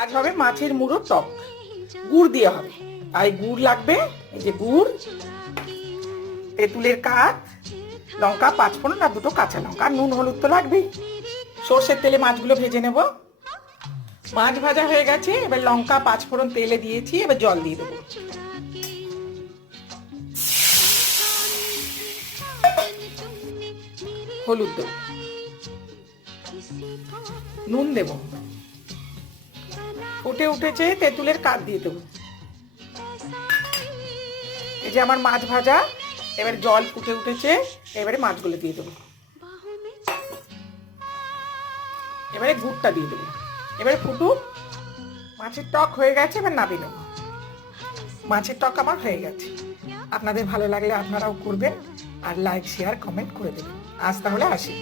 আজ হবে মাছের মুড়ো টক, গুড় দিয়ে হবে। তাই গুড় লাগবে, এই যে গুড়, তেঁতুলের কাঠ, লঙ্কা, পাঁচফোড়ন আর দুটো কাঁচা লঙ্কা, নুন হলুদ তো লাগবেই। সর্ষের তেলে মাছগুলো ভেজে নেব। মাছ ভাজা হয়ে গেছে, এবার লঙ্কা পাঁচফোড়ন তেলে দিয়েছি, এবার জল দিয়ে দেবো। হলুদ দেবো, নুন দেব, ফুটে উঠেছে, তেঁতুলের কাঠ দিয়ে দেবো। এই যে আমার মাছ ভাজা, এবার জল ফুটে উঠেছে, এবারে মাছগুলো দিয়ে দেবো। এবারে গুড়টা দিয়ে দেবো। এবারে ফুটুক, মাছের টক হয়ে গেছে, এবার নামিয়ে নেব। মাছের টক আমার হয়ে গেছে। আপনাদের ভালো লাগলে আপনারাও করবেন, আর লাইক শেয়ার কমেন্ট করে দেবেন। আজ তাহলে আসি।